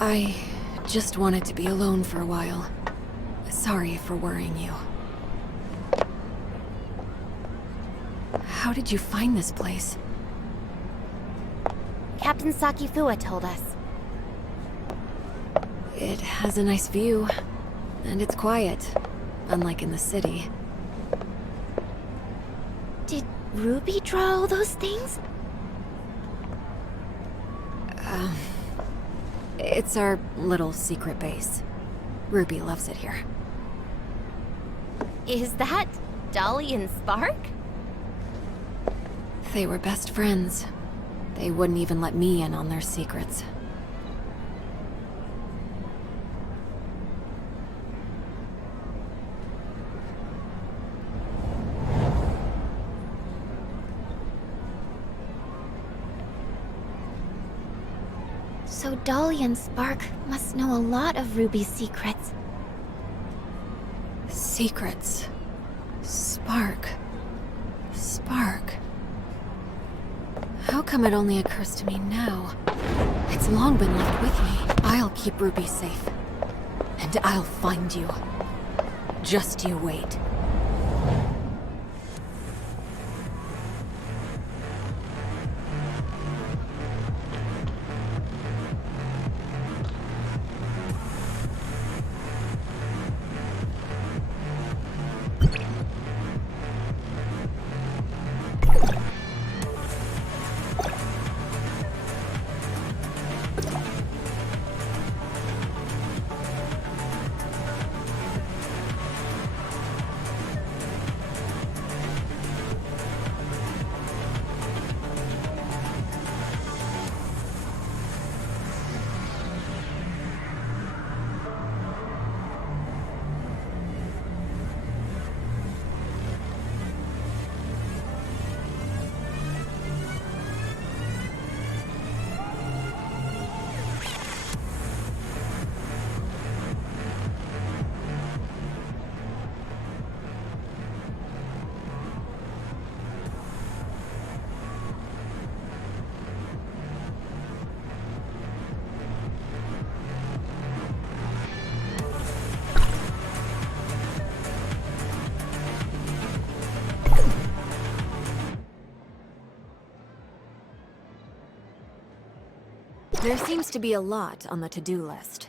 I just wanted to be alone for a while. Sorry for worrying you. How did you find this place? Captain Sakifua told us. It has a nice view, and it's quiet, unlike in the city. Did Ruby draw all those things? It's our little secret base. Ruby loves it here. Is that Dolly and Spark? They were best friends. They wouldn't even let me in on their secrets. So Dolly and Spark must know a lot of Ruby's secrets. Secrets. Spark. How come it only occurs to me now? It's long been left with me. I'll keep Ruby safe. And I'll find you. Just you wait. There seems to be a lot on the to-do list.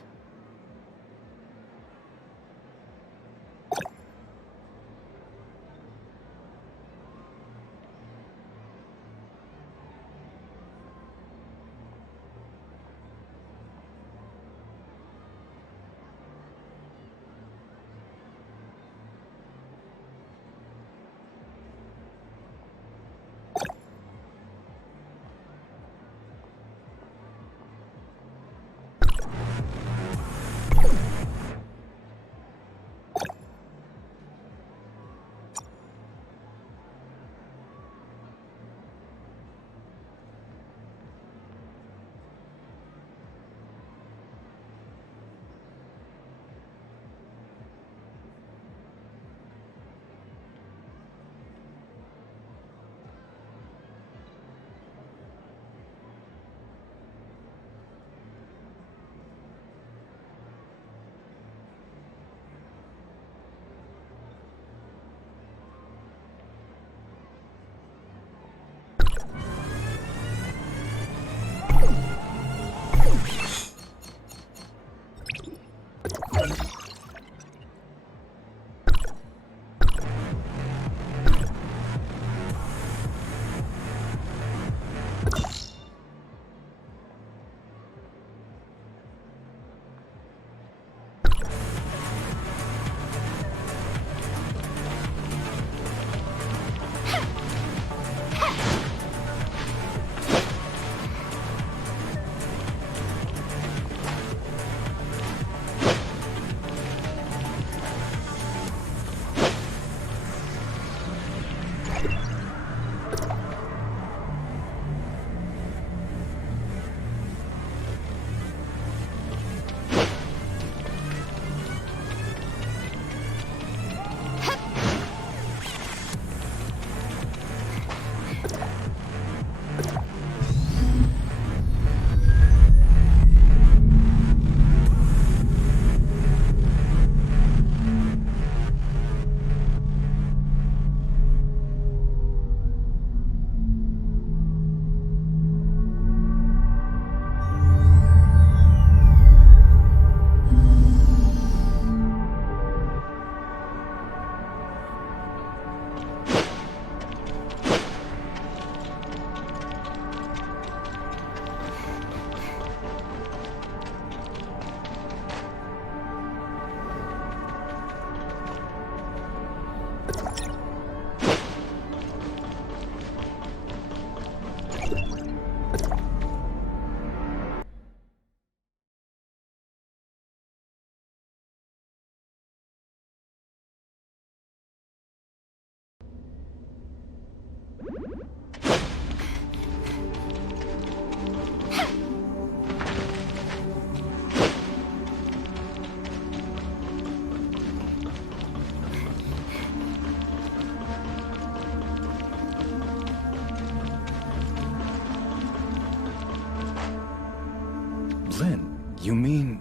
Lynn, you mean...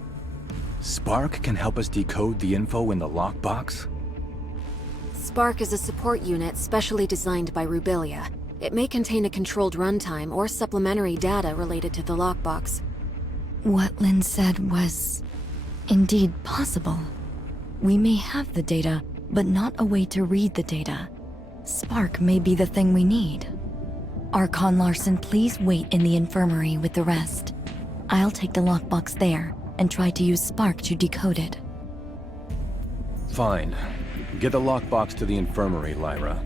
Spark can help us decode the info in the lockbox? Spark is a support unit specially designed by Rubilia. It may contain a controlled runtime or supplementary data related to the lockbox. What Lynn said was indeed possible. We may have the data, but not a way to read the data. Spark may be the thing we need. Archon Larson, please wait in the infirmary with the rest. I'll take the lockbox there and try to use Spark to decode it. Fine. Get the lockbox to the infirmary, Lyra.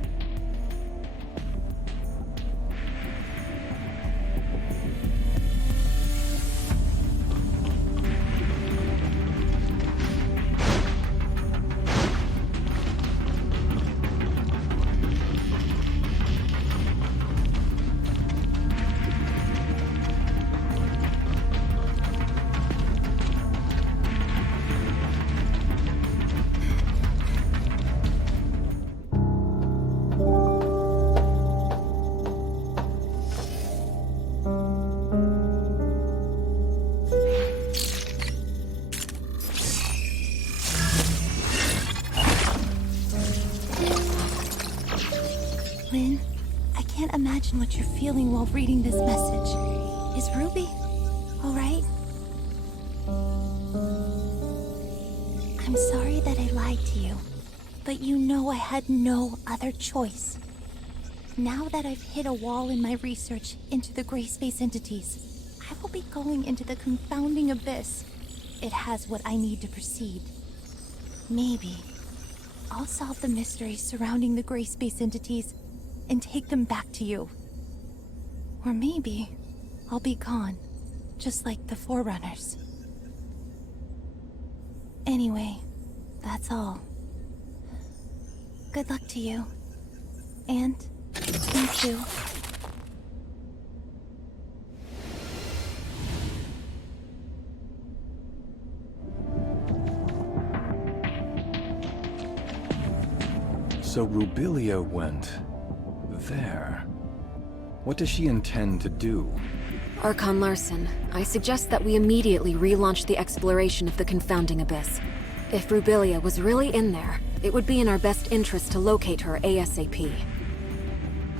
Lynn, I can't imagine what you're feeling while reading this message. Is Ruby all right? I'm sorry that I lied to you, but you know I had no other choice. Now that I've hit a wall in my research into the gray space entities, I will be going into the confounding abyss. It has what I need to proceed. Maybe I'll solve the mysteries surrounding the gray space entities and take them back to you. Or maybe I'll be gone, just like the Forerunners. Anyway, that's all. Good luck to you. And me too. So Rubilia went... there. What does she intend to do? Archon Larson, I suggest that we immediately relaunch the exploration of the Confounding Abyss. If Rubilia was really in there, it would be in our best interest to locate her ASAP.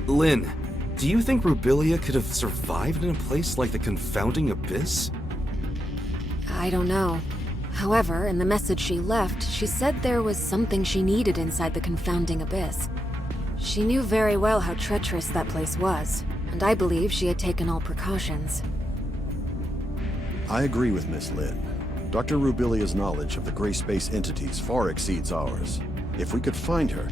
Lynn, do you think Rubilia could have survived in a place like the Confounding Abyss? I don't know. However, in the message she left, she said there was something she needed inside the Confounding Abyss. She knew very well how treacherous that place was, and I believe she had taken all precautions. I agree with Miss Lynn. Dr. Rubilia's knowledge of the gray space entities far exceeds ours. If we could find her,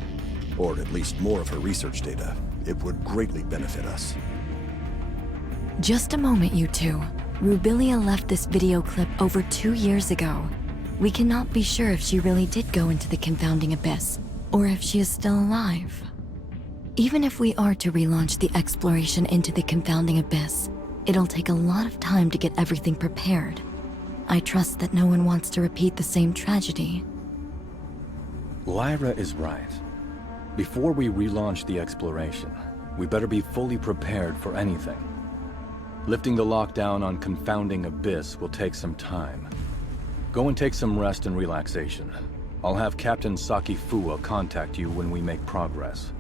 or at least more of her research data, it would greatly benefit us. Just a moment, you two. Rubilia left this video clip over 2 years ago. We cannot be sure if she really did go into the Confounding Abyss, or if she is still alive. Even if we are to relaunch the exploration into the Confounding Abyss, it'll take a lot of time to get everything prepared. I trust that no one wants to repeat the same tragedy. Lyra is right. Before we relaunch the exploration, we better be fully prepared for anything. Lifting the lockdown on Confounding Abyss will take some time. Go and take some rest and relaxation. I'll have Captain Saki Fua contact you when we make progress.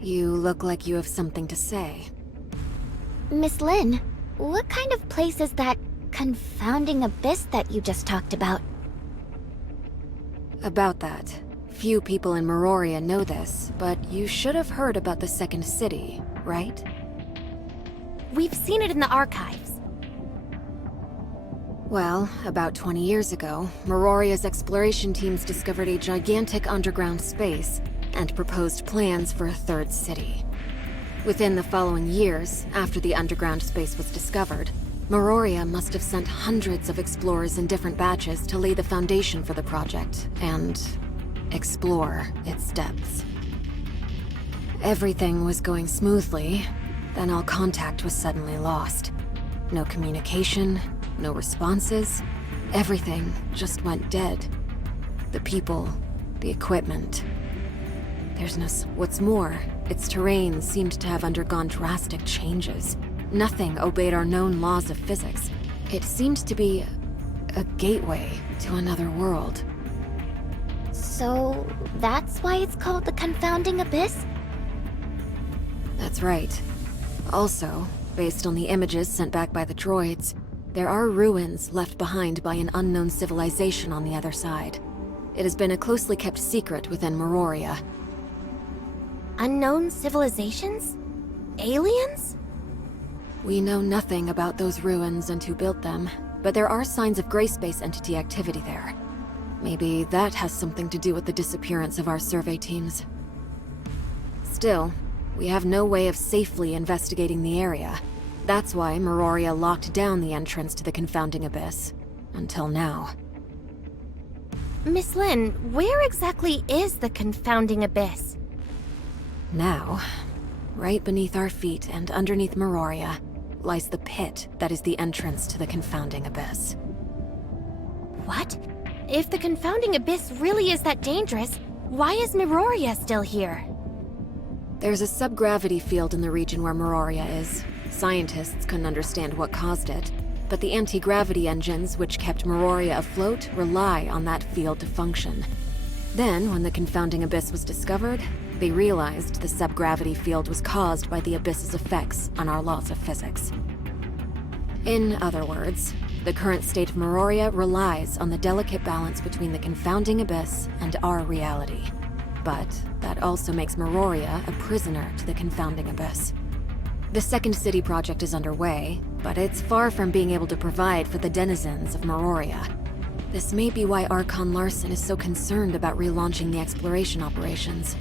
You look like you have something to say. Miss Lynn, what kind of place is that confounding abyss that you just talked about? About that. Few people in Meroria know this, but you should have heard about the Second City, right? We've seen it in the archives. Well, about 20 years ago, Meroria's exploration teams discovered a gigantic underground space and proposed plans for a third city. Within the following years, after the underground space was discovered, Meroria must have sent hundreds of explorers in different batches to lay the foundation for the project and explore its depths. Everything was going smoothly, then all contact was suddenly lost. No communication, no responses, everything just went dead. The people, the equipment. What's more, its terrain seemed to have undergone drastic changes. Nothing obeyed our known laws of physics. It seemed to be a gateway to another world. So, that's why it's called the Confounding Abyss? That's right. Also, based on the images sent back by the droids, there are ruins left behind by an unknown civilization on the other side. It has been a closely kept secret within Meroria. Unknown civilizations? Aliens? We know nothing about those ruins and who built them, but there are signs of gray space entity activity there. Maybe that has something to do with the disappearance of our survey teams. Still, we have no way of safely investigating the area. That's why Meroria locked down the entrance to the Confounding Abyss. Until now. Miss Lin, where exactly is the Confounding Abyss? Now, right beneath our feet and underneath Meroria, lies the pit that is the entrance to the Confounding Abyss. What? If the Confounding Abyss really is that dangerous, why is Meroria still here? There's a subgravity field in the region where Meroria is. Scientists couldn't understand what caused it, but the anti-gravity engines which kept Meroria afloat rely on that field to function. Then, when the Confounding Abyss was discovered, they realized the subgravity field was caused by the Abyss's effects on our laws of physics. In other words, the current state of Meroria relies on the delicate balance between the Confounding Abyss and our reality. But that also makes Meroria a prisoner to the Confounding Abyss. The Second City project is underway, but it's far from being able to provide for the denizens of Meroria. This may be why Archon Larson is so concerned about relaunching the exploration operations.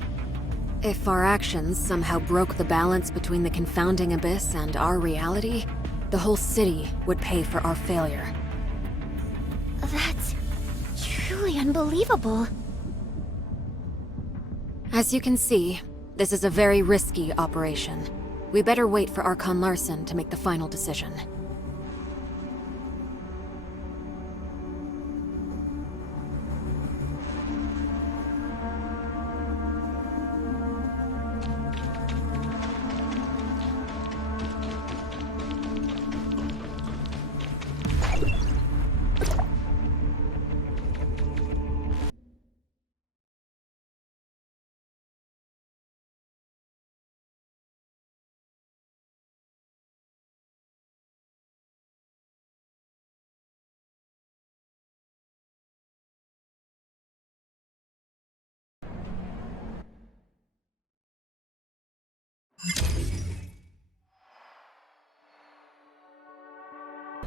If our actions somehow broke the balance between the Confounding Abyss and our reality, the whole city would pay for our failure. That's truly unbelievable. As you can see, this is a very risky operation. We better wait for Archon Larson to make the final decision.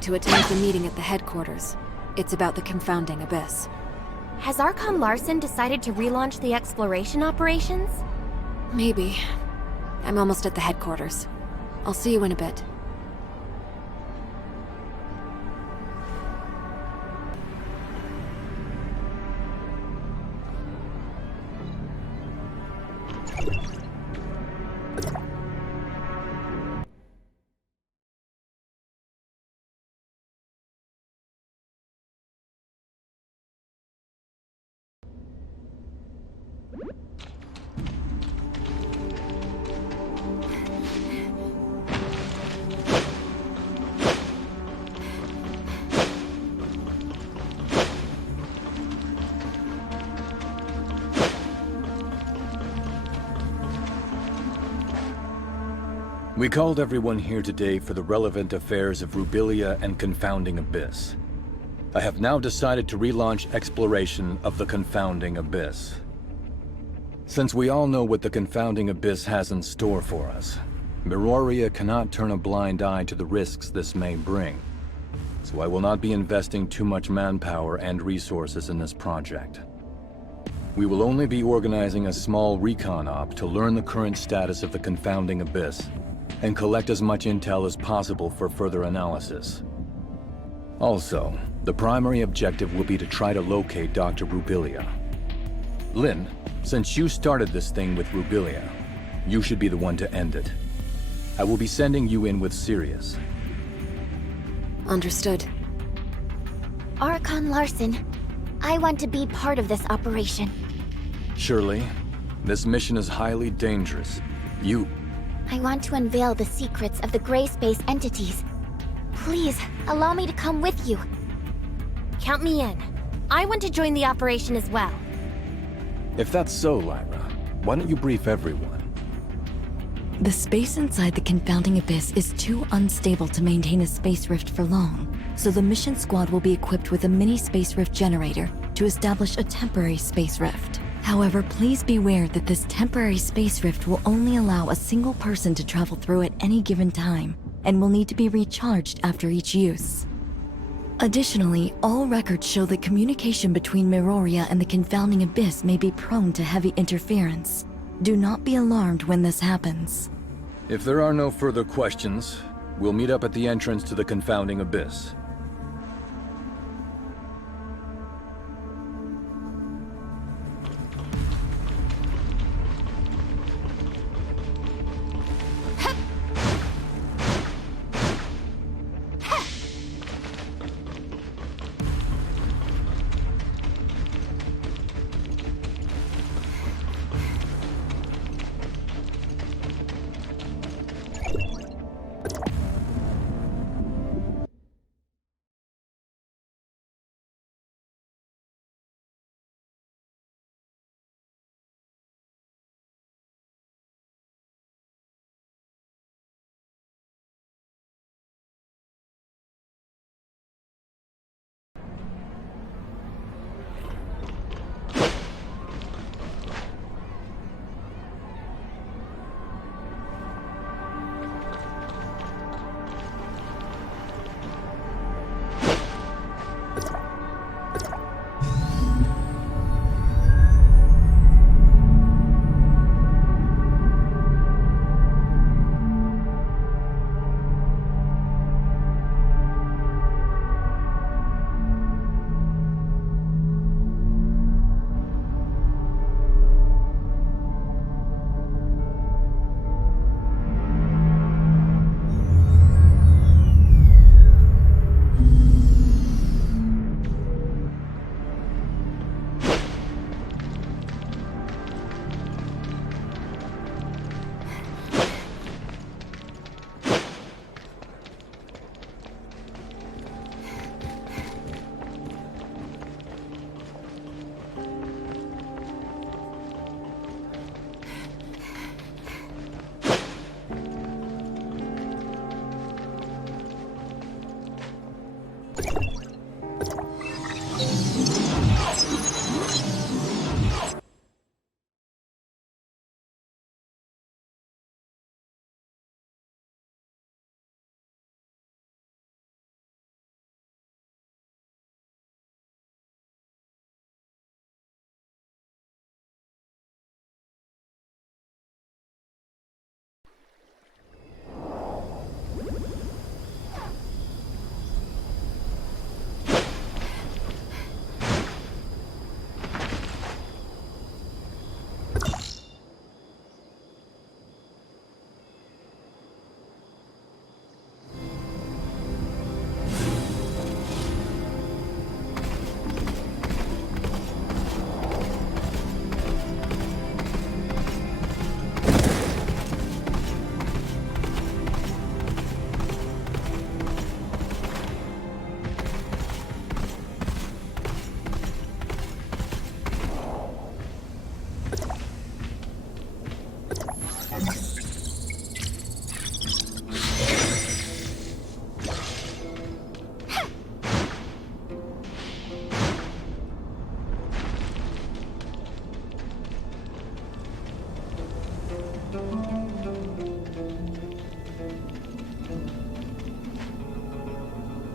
To attend the meeting at the headquarters. It's about the Confounding Abyss. Has Archon Larson decided to relaunch the exploration operations? Maybe. I'm almost at the headquarters. I'll see you in a bit. We called everyone here today for the relevant affairs of Rubilia and Confounding Abyss. I have now decided to relaunch exploration of the Confounding Abyss. Since we all know what the Confounding Abyss has in store for us, Meroria cannot turn a blind eye to the risks this may bring. So I will not be investing too much manpower and resources in this project. We will only be organizing a small recon op to learn the current status of the Confounding Abyss and collect as much intel as possible for further analysis. Also, the primary objective will be to try to locate Dr. Rubilia. Lin, since you started this thing with Rubilia, you should be the one to end it. I will be sending you in with Sirius. Understood. Archon Larson, I want to be part of this operation. Shirley, this mission is highly dangerous. I want to unveil the secrets of the gray space entities. Please, allow me to come with you. Count me in. I want to join the operation as well. If that's so, Lyra, why don't you brief everyone? The space inside the confounding abyss is too unstable to maintain a space rift for long, so the mission squad will be equipped with a mini space rift generator to establish a temporary space rift. However, please beware that this temporary space rift will only allow a single person to travel through at any given time, and will need to be recharged after each use. Additionally, all records show that communication between Miroria and the confounding abyss may be prone to heavy interference. Do not be alarmed when this happens. If there are no further questions, we'll meet up at the entrance to the confounding abyss.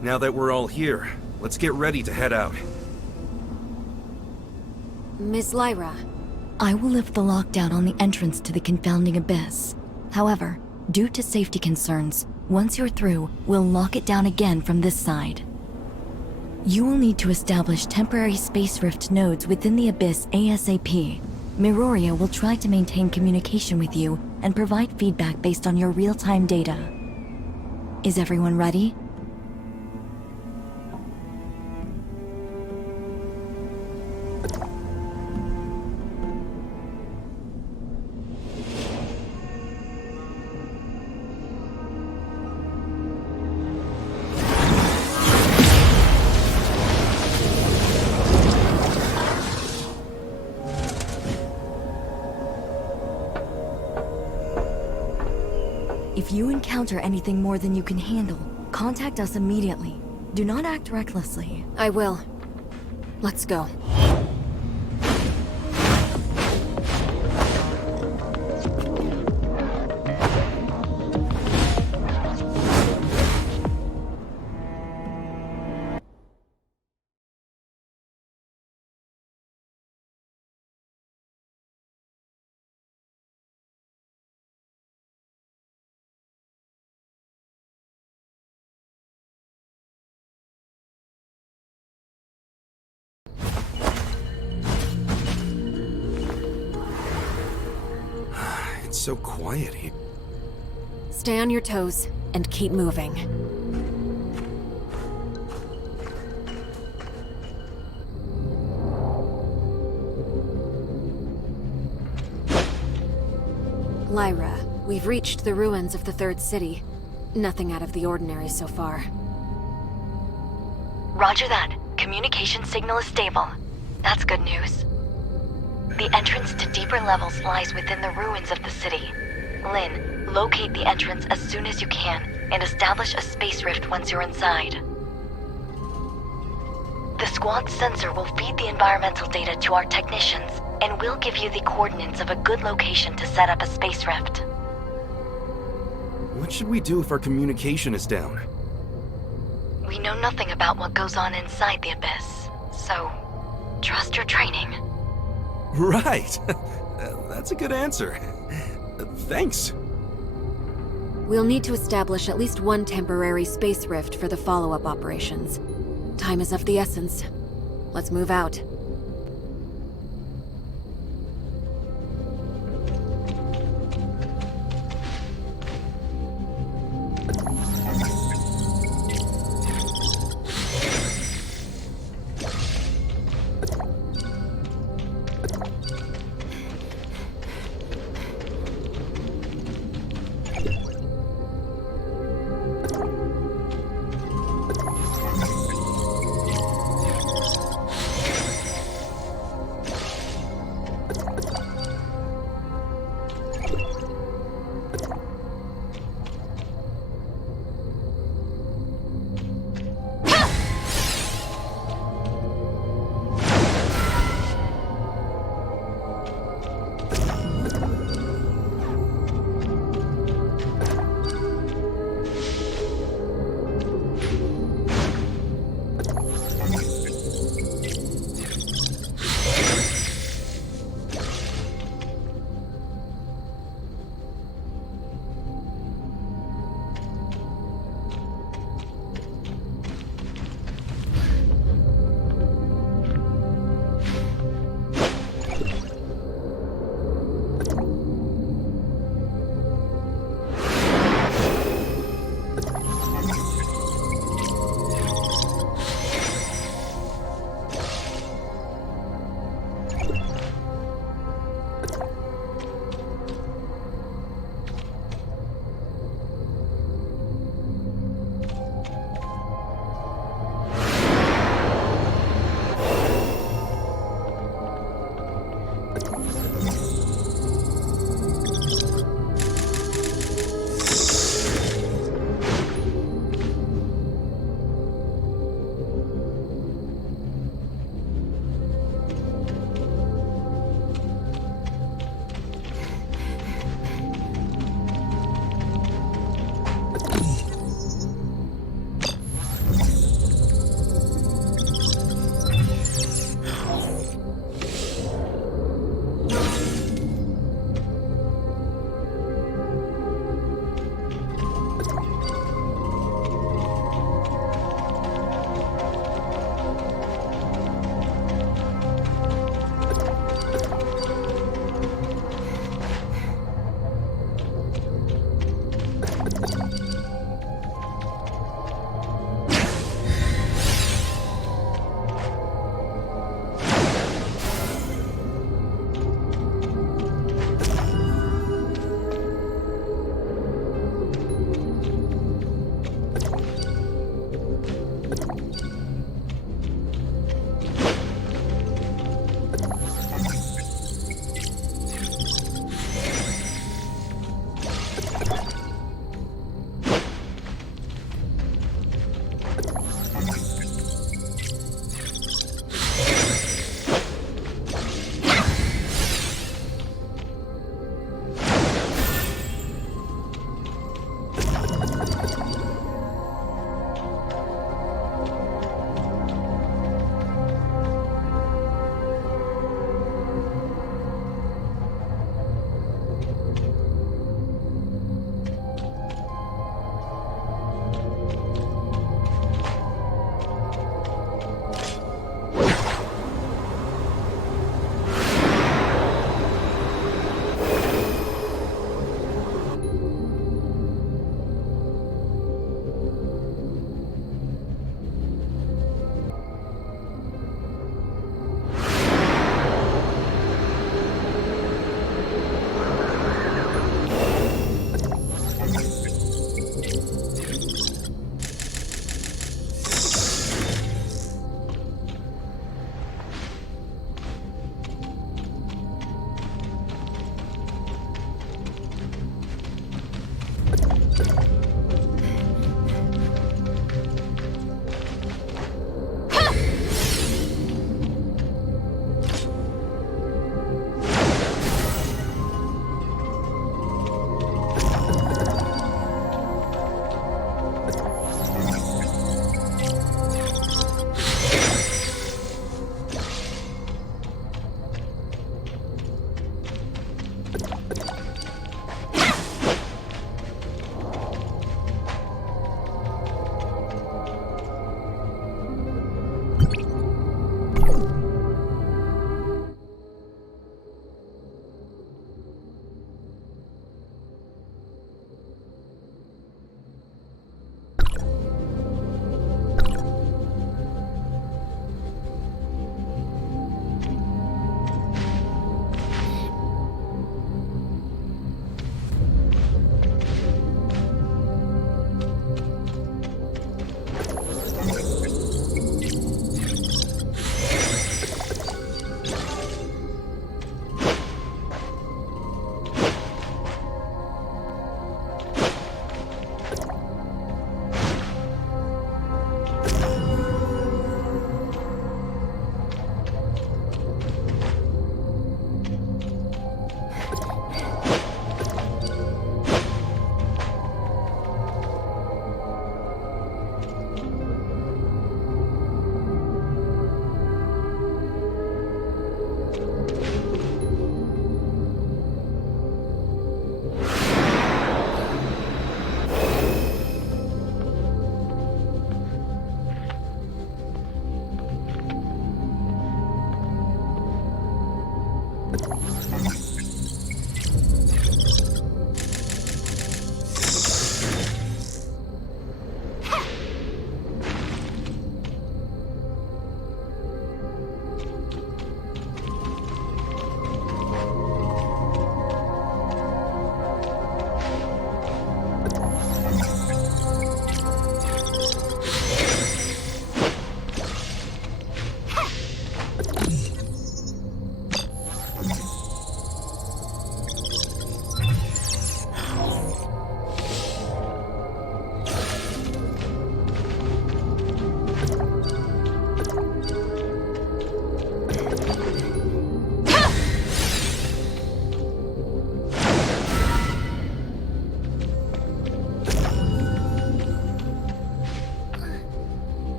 Now that we're all here, let's get ready to head out. Miss Lyra. I will lift the lockdown on the entrance to the confounding abyss. However, due to safety concerns, once you're through, we'll lock it down again from this side. You will need to establish temporary space rift nodes within the abyss ASAP. Miroria will try to maintain communication with you and provide feedback based on your real-time data. Is everyone ready? If you encounter anything more than you can handle, contact us immediately. Do not act recklessly. I will. Let's go. It's so quiet here. Stay on your toes and keep moving. Lyra, we've reached the ruins of the Third City. Nothing out of the ordinary so far. Roger that. Communication signal is stable. That's good news. The entrance to deeper levels lies within the ruins of the city. Lynn, locate the entrance as soon as you can and establish a space rift once you're inside. The squad's sensor will feed the environmental data to our technicians, and we'll give you the coordinates of a good location to set up a space rift. What should we do if our communication is down? We know nothing about what goes on inside the Abyss, so trust your training. Right! That's a good answer. Thanks. We'll need to establish at least one temporary space rift for the follow-up operations. Time is of the essence. Let's move out.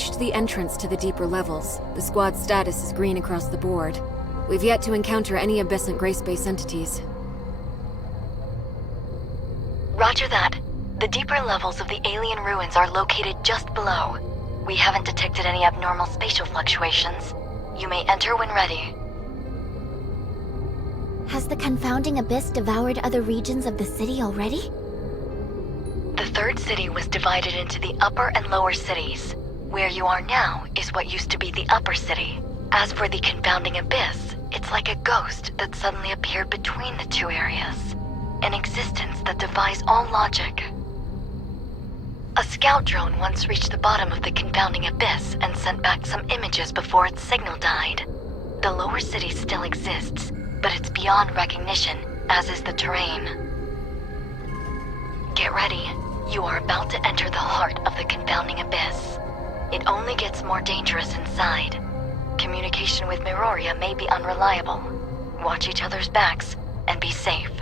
reached the entrance to the deeper levels. The squad's status is green across the board. We've yet to encounter any abyssant gray space entities. Roger that. The deeper levels of the alien ruins are located just below. We haven't detected any abnormal spatial fluctuations. You may enter when ready. Has the Confounding Abyss devoured other regions of the city already? The third city was divided into the upper and lower cities. Where you are now is what used to be the upper city. As for the Confounding Abyss, it's like a ghost that suddenly appeared between the two areas. An existence that defies all logic. A scout drone once reached the bottom of the Confounding Abyss and sent back some images before its signal died. The lower city still exists, but it's beyond recognition, as is the terrain. Get ready. You are about to enter the heart of the Confounding Abyss. It only gets more dangerous inside. Communication with Miroria may be unreliable. Watch each other's backs and be safe.